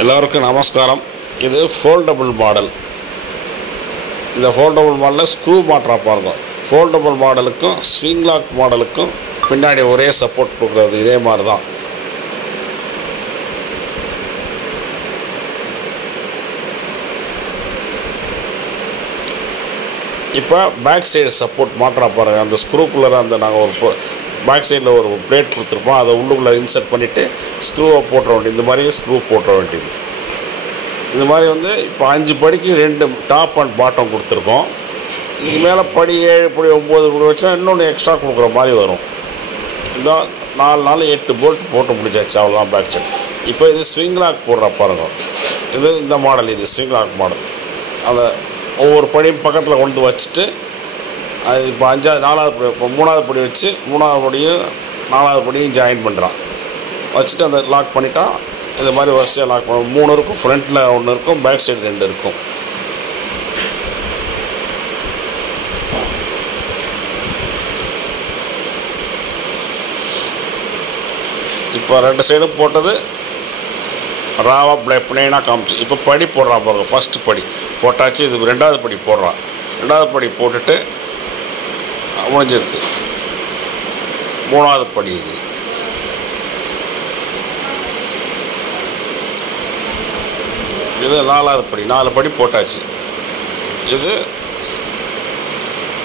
எல்லோருக்கும் நமஸ்காரம். இது ஃபோல்டபுள் மாடல். இந்த ஃபோல்டபுள் மாடலில் ஸ்க்ரூ மாற்றா பாருங்க. ஃபோல்டபுள் மாடலுக்கும் ஸ்விங் லாக் மாடலுக்கும் பின்னாடி ஒரே சப்போர்ட் கொடுக்குறது இதே மாதிரி தான். இப்போ பேக் சைடு சப்போர்ட் மாற்றா பாருங்கள். அந்த ஸ்க்ரூக்குள்ளே தான் அந்த நாங்கள் ஒரு பேக் சைடில் ஒரு பிளேட் கொடுத்துருப்போம். அதை உள்ளுக்குள்ளே இன்சர்ட் பண்ணிவிட்டு ஸ்க்ரூவை போட்டுற வேண்டியது. இந்த மாதிரியே ஸ்க்ரூ போட்டுற வேண்டியது. இது மாதிரி இப்போ 5 படிக்கு 2 டாப் அண்ட் பாட்டம் கொடுத்துருக்கோம். இதுக்கு மேலே படி 7 படி 9 படி வச்சா இன்னொன்று எக்ஸ்ட்ரா கொடுக்குற மாதிரி வரும். இதான் 4 8 போல்ட் போட்டு முடிச்சாச்சு, அவ்வளோதான் பேக் சைடு. இப்போ இது ஸ்விங் லாக் போடுற பாருங்க. இது இந்த மாடல், இது ஸ்விங் லாக் மாடல். அந்த ஒவ்வொரு படியும் பக்கத்தில் கொண்டு வச்சுட்டு அது இப்போ 5வது 4வது படி, இப்போ 3வது படி வச்சு 3வது படியும் 4வது படியும் ஜாயின் பண்ணுறான். வச்சுட்டு அந்த லாக் பண்ணிட்டா இது மாதிரி வரிசையாக லாக் பண்ண 3 இருக்கும். ஃப்ரண்ட்டில் 1 இருக்கும், பேக் சைடு 2 இருக்கும். இப்போ 2 சைடும் போட்டது ராவாக பிளைனாக காமிச்சு. இப்போ படி போடுறான் பாருங்க. ஃபஸ்ட்டு படி போட்டாச்சு. இதுக்கு 2வது படி போடுறான். 2வது படி போட்டுட்டு முடிஞ்சிருச்சு. 3வது படி இது 4வது படி. 4 படி போட்டாச்சு. இது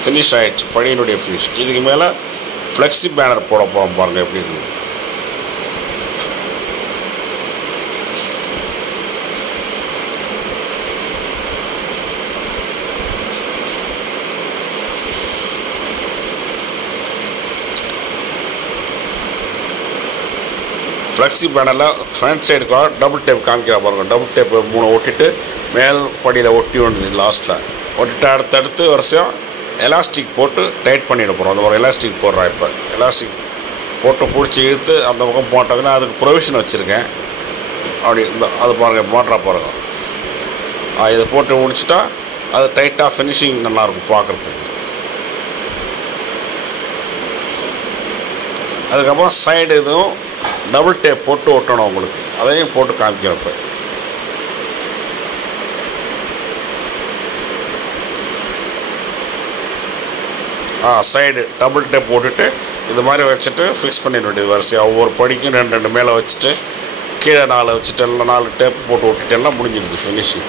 ஃபினிஷ் ஆகிடுச்சு, படியினுடைய ஃபினிஷ். இதுக்கு மேலே ஃப்ளெக்ஸி பேனர் போட போகிறோம் பாருங்கள் எப்படி இருக்கு. ஃப்ளெக்ஸி பேனரில் ஃப்ரண்ட் சைடுக்காக டபுள் டேப் காமிக்கிற பாருங்கள். டபுள் டேப் 3 ஒட்டிட்டு மேல் படியில் ஒட்டி வந்தது. லாஸ்ட்டில் ஒட்டிட்டு அடுத்தடுத்து வரிசையாக எலாஸ்டிக் போட்டு டைட் பண்ணிட போகிறோம். அந்த ஒரு எலாஸ்டிக் போடுறோம். இப்போ எலாஸ்டிக் போட்டு பிடிச்சி இழுத்து அந்த பக்கம் போட்டதுன்னா அதுக்கு ப்ரொவிஷன் வச்சுருக்கேன். அப்படி இந்த அது பாருங்கள், மாற்றா பாருங்கள். இதை போட்டு முடிச்சுட்டா அது டைட்டாக ஃபினிஷிங் நல்லாயிருக்கும் பார்க்குறதுக்கு. அதுக்கப்புறம் சைடு இதுவும் டபுள் டேப் போட்டு ஒட்டணும் உங்களுக்கு. அதையும் போட்டு காமிக்கிறப்ப சைடு டபுள் டேப் போட்டுட்டு இது மாதிரி வச்சுட்டு ஃபிக்ஸ் பண்ணிட வேண்டியது வரிசையாக. ஒவ்வொரு படிக்கும் 2 மேலே வச்சுட்டு கீழே 4 வச்சுட்டு எல்லாம் 4 டேப் போட்டு ஒட்டிட்டு எல்லாம் முடிஞ்சிடுது ஃபினிஷிங்.